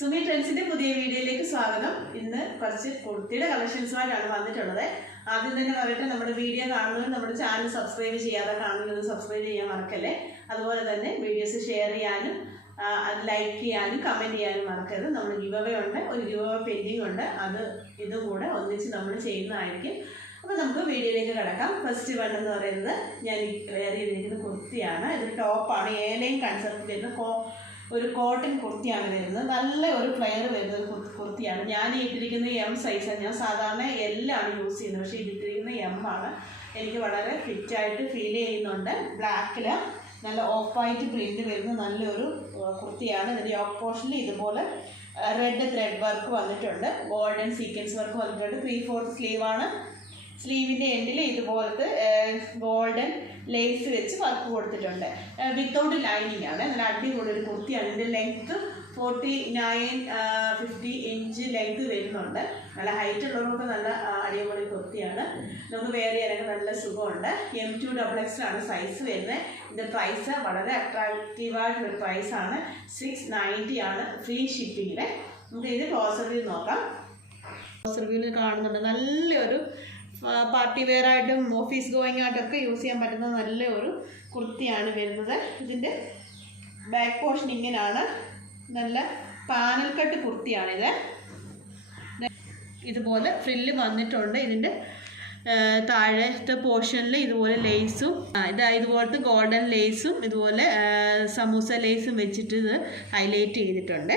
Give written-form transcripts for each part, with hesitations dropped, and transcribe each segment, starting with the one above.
സുമി ട്രെൻഡ്സിന്റെ പുതിയ വീഡിയോയിലേക്ക് സ്വാഗതം. ഇന്ന് കുറച്ച് കുർത്തിയുടെ കളക്ഷൻസുമായിട്ടാണ് വന്നിട്ടുള്ളത്. ആദ്യം തന്നെ പറയട്ടെ, നമ്മുടെ വീഡിയോ കാണുന്നത് നമ്മുടെ ചാനൽ സബ്സ്ക്രൈബ് ചെയ്യാതെ കാണുന്നത് സബ്സ്ക്രൈബ് ചെയ്യാൻ മറക്കല്ലേ. അതുപോലെ തന്നെ വീഡിയോസ് ഷെയർ ചെയ്യാനും അത് ലൈക്ക് ചെയ്യാനും കമൻറ്റ് ചെയ്യാനും മറക്കരുത്. നമ്മൾ ഗിവ് അവേ ഉണ്ട്, ഒരു ഗിവ് അവേ പെൻഡിങ് ഉണ്ട്. ഇതും കൂടെ ഒന്നിച്ച് നമ്മൾ ചെയ്യുന്നതായിരിക്കും. അപ്പോൾ നമുക്ക് വീഡിയോയിലേക്ക് കിടക്കാം. ഫസ്റ്റ് വൺ എന്ന് പറയുന്നത് ഞാൻ വെയർ ചെയ്തിരിക്കുന്ന കുർത്തിയാണ്. ഇതൊരു ടോപ്പാണ്, ഏലയും കൺസെപ്റ്റ് വരുന്ന ഒരു കോട്ടൺ കുർത്തിയാണ് വരുന്നത്. നല്ല ഒരു ഫ്ലെയർ വരുന്ന ഒരു കുർത്തിയാണ്. ഞാൻ ഇട്ടിരിക്കുന്ന എം സൈസാണ്. ഞാൻ സാധാരണ എല്ലാണ് യൂസ് ചെയ്യുന്നത്, പക്ഷേ ഇതിട്ടിരിക്കുന്ന എം ആണ്. എനിക്ക് വളരെ ഫിറ്റായിട്ട് ഫീൽ ചെയ്യുന്നുണ്ട്. ബ്ലാക്കിൽ നല്ല ഓഫ് വൈറ്റ് പ്രിൻറ്റ് വരുന്ന നല്ലൊരു കുർത്തിയാണ്. ഇതിൻ്റെ യോക്ക് പോർഷനിൽ ഇതുപോലെ റെഡ് ത്രെഡ് വർക്ക് വന്നിട്ടുണ്ട്, ഗോൾഡൻ സീക്വൻസ് വർക്ക് വന്നിട്ടുണ്ട്. 3/4 സ്ലീവാണ്. സ്ലീവിൻ്റെ എൻഡിൽ ഇതുപോലത്തെ ഗോൾഡൻ ലേസ് വെച്ച് വർക്ക് കൊടുത്തിട്ടുണ്ട്. വിത്തൗട്ട് ലൈനിങ് ആണ്. നല്ല അടിപൊളി ഒരു കുർത്തിയാണ്. ഇതിൻ്റെ ലെങ്ത്ത് 49-50 ഇഞ്ച് ലെങ്ത് വരുന്നുണ്ട്. നല്ല ഹൈറ്റ് ഉള്ളവർക്ക് നല്ല അടിപൊളി കുർത്തിയാണ്. നമുക്ക് വേറെ ചെയ്യാനൊക്കെ നല്ല സുഖമുണ്ട്. M2XX ആണ് സൈസ് വരുന്നത്. ഇതിൻ്റെ പ്രൈസ് വളരെ അട്രാക്റ്റീവായിട്ടുള്ളൊരു പ്രൈസാണ്. 690 ആണ് ഫ്രീ ഷിപ്പിങ്ങിൽ. നമുക്ക് ഇത് ക്ലോസ് റിവ്യൂ നോക്കാം. ക്ലോസ് റിവ്യൂവിൽ കാണുന്നുണ്ട് നല്ലൊരു പാർട്ടി വെയർ ആയിട്ടും ഓഫീസ് ഗോയിങ് ആയിട്ടൊക്കെ യൂസ് ചെയ്യാൻ പറ്റുന്ന നല്ല ഒരു കുർത്തിയാണ് വരുന്നത്. ഇതിൻ്റെ ബാക്ക് പോർഷൻ ഇങ്ങനെയാണ്. നല്ല പാനൽ കട്ട് കുർത്തിയാണിത്. ഇതുപോലെ ഫ്രില്ല് വന്നിട്ടുണ്ട്. ഇതിൻ്റെ താഴത്തെ പോർഷനിൽ ഇതുപോലെ ലേസും ഇതുപോലത്തെ ഗോൾഡൻ ലേസും ഇതുപോലെ സമൂസ ലേസും വെച്ചിട്ട് ഇത് ഹൈലൈറ്റ് ചെയ്തിട്ടുണ്ട്.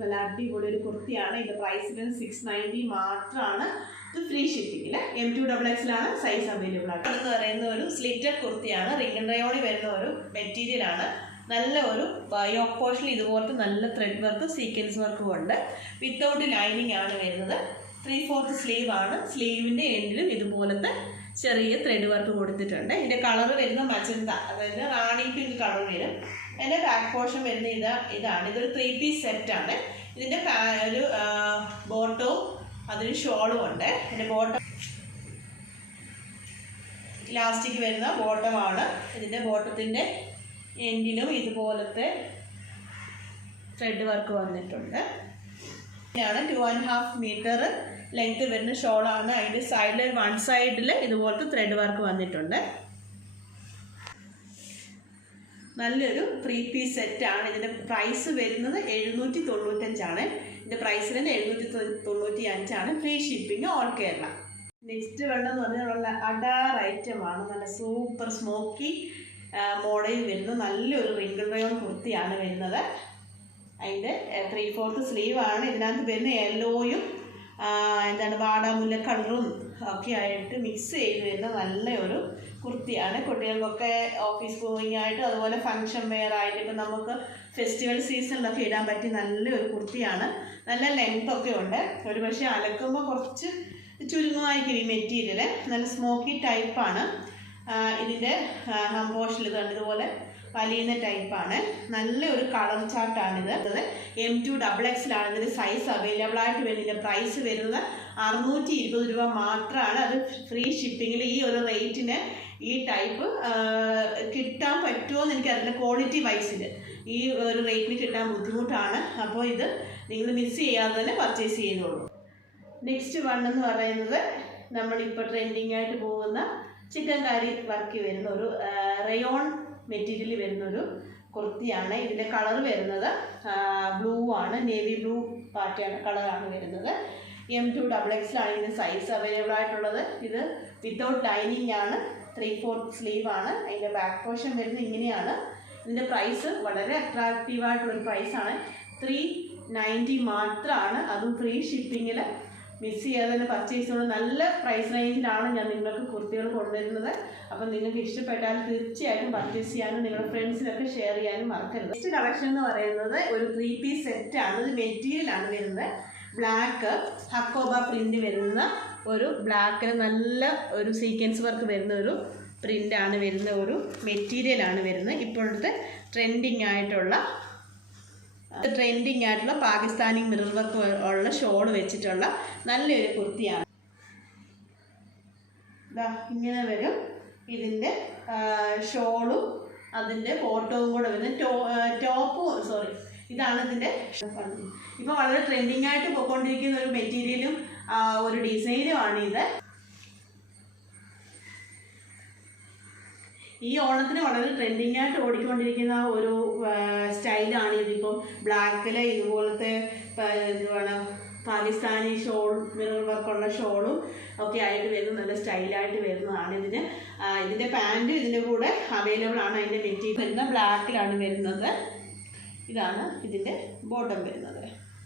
നല്ല അടിപൊളി ഒരു കുർത്തിയാണ്. ഇതിൻ്റെ പ്രൈസ് 690 മാത്രമാണ്. ഇത് ഫ്രീ ഷിപ്പിങ്ങിൽ. M2XX സൈസ് അവൈലബിൾ ആണ്. എന്ന് പറയുന്ന ഒരു സ്ലിറ്റഡ് കുർത്തിയാണ്. റിംഗ് റയോണി വരുന്ന ഒരു മെറ്റീരിയലാണ്. നല്ല ഒരു യോക്ക് പോർഷനിൽ ഇതുപോലത്തെ നല്ല ത്രെഡ് വർക്ക് സീക്വൻസ് വർക്കും ഉണ്ട്. വിത്തൗട്ട് ലൈനിങ് ആണ് വരുന്നത്. 3/4 സ്ലീവ് ആണ്. സ്ലീവിൻ്റെ എൻഡിലും ഇതുപോലത്തെ ചെറിയ ത്രെഡ് വർക്ക് കൊടുത്തിട്ടുണ്ട്. ഇതിൻ്റെ കളർ വരുന്ന മജന്ത, അതായത് റാണി പിങ്ക് കളർ വരും. അതിൻ്റെ ബാക്ക് പോർഷൻ വരുന്ന ഇതാണ്. ഇതൊരു 3 പീസ് സെറ്റാണ്. ഇതിൻ്റെ ഒരു ബോട്ടവും അതിന് ഷോളും ഉണ്ട്. ഇതിൻ്റെ ബോട്ടം ഇലാസ്റ്റിക് വരുന്ന ബോട്ടമാണ്. ഇതിൻ്റെ ബോട്ടത്തിൻ്റെ എൻഡിലും ഇതുപോലത്തെ ത്രെഡ് വർക്ക് വന്നിട്ടുണ്ട്. ഇതാണ് 2.5 മീറ്റർ ലെങ്ത് വരുന്ന ഷോളാണ്. അതിൻ്റെ സൈഡിൽ വൺ സൈഡിൽ ഇതുപോലത്തെ ത്രെഡ് വർക്ക് വന്നിട്ടുണ്ട്. നല്ലൊരു 3 പീസ് സെറ്റാണ്. ഇതിൻ്റെ പ്രൈസ് വരുന്നത് 795 ആണ്. ഇതിൻ്റെ പ്രൈസ് തന്നെ 795 ആണ്. Free shipping all Kerala. Next വേണ്ടതെന്ന് പറഞ്ഞാൽ അഡാർ ഐറ്റമാണ്. നല്ല സൂപ്പർ സ്മോക്കി മോഡലിൽ വരുന്ന നല്ലൊരു റിംഗിൾ റയോൺ കുർത്തിയാണ് വരുന്നത്. അതിൻ്റെ 3/4 സ്ലീവാണ്. ഇതിനകത്ത് വരുന്ന യെല്ലോയും വാടാമുല്ല കളറും ഒക്കെ ആയിട്ട് മിക്സ് ചെയ്ത് വരുന്ന നല്ലൊരു കുർത്തിയാണ്. കുട്ടികൾക്കൊക്കെ ഓഫീസ് ഗോയിങ് ആയിട്ട് അതുപോലെ ഫങ്ഷൻ വെയർ ആയിട്ട് ഇപ്പം നമുക്ക് ഫെസ്റ്റിവൽ സീസണിലൊക്കെ ഇടാൻ പറ്റിയ നല്ലൊരു കുർത്തിയാണ്. നല്ല ലെങ്ത് ഒക്കെ ഉണ്ട്. ഒരു പക്ഷേ അലക്കുമ്പോൾ കുറച്ച് ചുരുങ്ങുമായിരിക്കും ഈ മെറ്റീരിയൽ. നല്ല സ്മോക്കി ടൈപ്പാണ്. ഇതിൻ്റെ ഹംപോഷിൽ ഇതുപോലെ വലിയുന്ന ടൈപ്പാണ്. നല്ലൊരു കളർ ചാർട്ടാണിത്. M2XX ഇതിൻ്റെ സൈസ് അവൈലബിൾ ആയിട്ട് വരുന്നതിൻ്റെ പ്രൈസ് വരുന്നത് 620 രൂപ മാത്രമാണ്. അത് ഫ്രീ ഷിപ്പിങ്ങിൽ. ഈ ഒരു റേറ്റിന് ഈ ടൈപ്പ് കിട്ടാൻ പറ്റുമോ എന്ന് എനിക്കറിയില്ല. ക്വാളിറ്റി വൈസിൽ ഈ ഒരു റേറ്റിന് കിട്ടാൻ ബുദ്ധിമുട്ടാണ്. അപ്പോൾ ഇത് നിങ്ങൾ മിസ് ചെയ്യാതെ തന്നെ പർച്ചേസ് ചെയ്തോളൂ. നെക്സ്റ്റ് വൺ എന്ന് പറയുന്നത് നമ്മളിപ്പോൾ ട്രെൻഡിങ് ആയിട്ട് പോകുന്ന ചിക്കൻ കറി വർക്ക് വരുന്ന ഒരു റയോൺ മെറ്റീരിയൽ വരുന്നൊരു കുർത്തിയാണ്. ഇതിൻ്റെ കളർ വരുന്നത് ബ്ലൂ ആണ്. നേവി ബ്ലൂ പാറ്റേൺ കളറാണ് വരുന്നത്. M2XX ഇതിൻ്റെ സൈസ് അവൈലബിൾ ആയിട്ടുള്ളത്. ഇത് വിത്തൗട്ട് ലൈനിങ് ആണ്. 3/4 സ്ലീവാണ്. അതിൻ്റെ ബാക്ക് പോർഷൻ വരുന്നത് ഇങ്ങനെയാണ്. ഇതിൻ്റെ പ്രൈസ് വളരെ അട്രാക്റ്റീവായിട്ടുള്ളൊരു പ്രൈസാണ്. 390 മാത്രമാണ്. അതും ഫ്രീ ഷിപ്പിങ്ങിൽ. മിസ് ചെയ്യാതെ തന്നെ പർച്ചേസ് ചെയ്യുന്നത്. നല്ല പ്രൈസ് റേഞ്ചിലാണ് ഞാൻ നിങ്ങൾക്ക് കുർത്തികൾ കൊണ്ടുവരുന്നത്. അപ്പം നിങ്ങൾക്ക് ഇഷ്ടപ്പെട്ടാൽ തീർച്ചയായിട്ടും പർച്ചേസ് ചെയ്യാനും നിങ്ങളുടെ ഫ്രണ്ട്സിനൊക്കെ ഷെയർ ചെയ്യാനും മറക്കരുത്. നെക്സ്റ്റ് കളക്ഷൻ എന്ന് പറയുന്നത് ഒരു 3 പീസ് സെറ്റാണ്. ഇത് മെറ്റീരിയലാണ് വരുന്നത്. ബ്ലാക്ക് ഹക്കോബ പ്രിൻ്റ് വരുന്ന ഒരു ബ്ലാക്കിൽ നല്ല ഒരു സീക്വൻസ് വർക്ക് വരുന്ന ഒരു പ്രിൻ്റാണ് വരുന്ന ഒരു മെറ്റീരിയലാണ് വരുന്നത്. ഇപ്പോഴത്തെ ട്രെൻഡിങ് ആയിട്ടുള്ള പാകിസ്ഥാനി മിറർ വർക്ക് ഉള്ള ഷോൾ വെച്ചിട്ടുള്ള നല്ലൊരു കുർത്തിയാണ്. ഇങ്ങനെ വരും. ഇതിൻ്റെ ഷോളും അതിൻ്റെ ഫോട്ടോവും കൂടെ വരുന്ന ഇതാണ് ഇതിൻ്റെ. ഇപ്പോൾ വളരെ ട്രെൻഡിങ് ആയിട്ട് പോയിക്കൊണ്ടിരിക്കുന്ന ഒരു മെറ്റീരിയലും ഒരു ഡിസൈനുമാണ് ഇത്. ഈ ഓണത്തിന് വളരെ ട്രെൻഡിങ് ആയിട്ട് ഓടിക്കൊണ്ടിരിക്കുന്ന ഒരു സ്റ്റൈലാണ് ഇതിപ്പം. ബ്ലാക്കിൽ ഇതുപോലത്തെ എന്തുവാണ് പാകിസ്ഥാനി ഷോൾ, മിറർ വർക്കുള്ള ഷോളും ഒക്കെ ആയിട്ട് വരുന്ന നല്ല സ്റ്റൈലായിട്ട് വരുന്നതാണ് ഇതിന്. ഇതിൻ്റെ പാൻറ്റും ഇതിൻ്റെ കൂടെ അവൈലബിൾ ആണ്. അതിൻ്റെ മെറ്റീരിയൽ വരുന്ന ബ്ലാക്കിലാണ് വരുന്നത്. ഇതാണ് ഇതിൻ്റെ ബോട്ടം വരുന്നത്.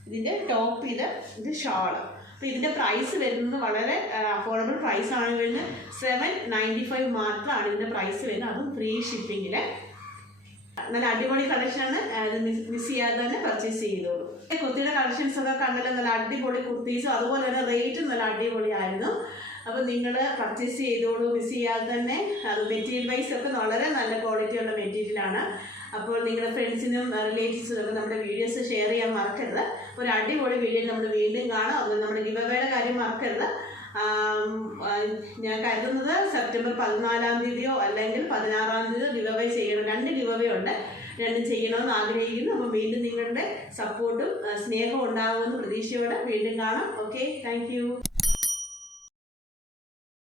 ഇതിൻ്റെ ടോപ്പ് ഇത് ഷാള്. അപ്പോൾ ഇതിൻ്റെ പ്രൈസ് വരുന്നത് വളരെ അഫോർഡബിൾ പ്രൈസാണ് വരുന്നത്. 795 മാത്രമാണ് ഇതിൻ്റെ പ്രൈസ് വരുന്നത്, അതും ഫ്രീ ഷിപ്പിങ്ങിൽ. നല്ല അടിപൊളി കളക്ഷനാണ്. ഇത് മിസ് ചെയ്യാതെ തന്നെ പർച്ചേസ് ചെയ്തോളൂ. കുർത്തിയുടെ കളക്ഷൻസൊക്കെ കണ്ടല്ലോ, നല്ല അടിപൊളി കുർത്തീസും അതുപോലെ തന്നെ റേറ്റും നല്ല അടിപൊളിയായിരുന്നു. അപ്പോൾ നിങ്ങൾ പർച്ചേസ് ചെയ്തോളൂ മിസ് ചെയ്യാതെ തന്നെ. അത് മെറ്റീരിയൽ വൈസ് ഒക്കെ വളരെ നല്ല ക്വാളിറ്റിയുള്ള മെറ്റീരിയലാണ്. അപ്പോൾ നിങ്ങളുടെ ഫ്രണ്ട്സിനും റിലേറ്റീവ്സിനും ഒക്കെ നമ്മുടെ വീഡിയോസ് ഷെയർ ചെയ്യാൻ മറക്കരുത്. ഒരു അടിപൊളി വീഡിയോ നമ്മൾ വീണ്ടും കാണാം. അത് നമ്മുടെ ഗിവ് അവേയുടെ കാര്യം മറക്കരുത്. ഞാൻ കരുതുന്നത് സെപ്റ്റംബർ 14-ാം തീയതിയോ അല്ലെങ്കിൽ 16-ാം തീയതിയോ ഗിവ് അവേ ചെയ്യണം. 2 ഗിവ് അവേ ഉണ്ട്, 2 ചെയ്യണമെന്ന് ആഗ്രഹിക്കുന്നു. അപ്പോൾ വീണ്ടും നിങ്ങളുടെ സപ്പോർട്ടും സ്നേഹവും ഉണ്ടാകുമെന്ന് പ്രതീക്ഷയോടെ വീണ്ടും കാണാം. Okay, thank you.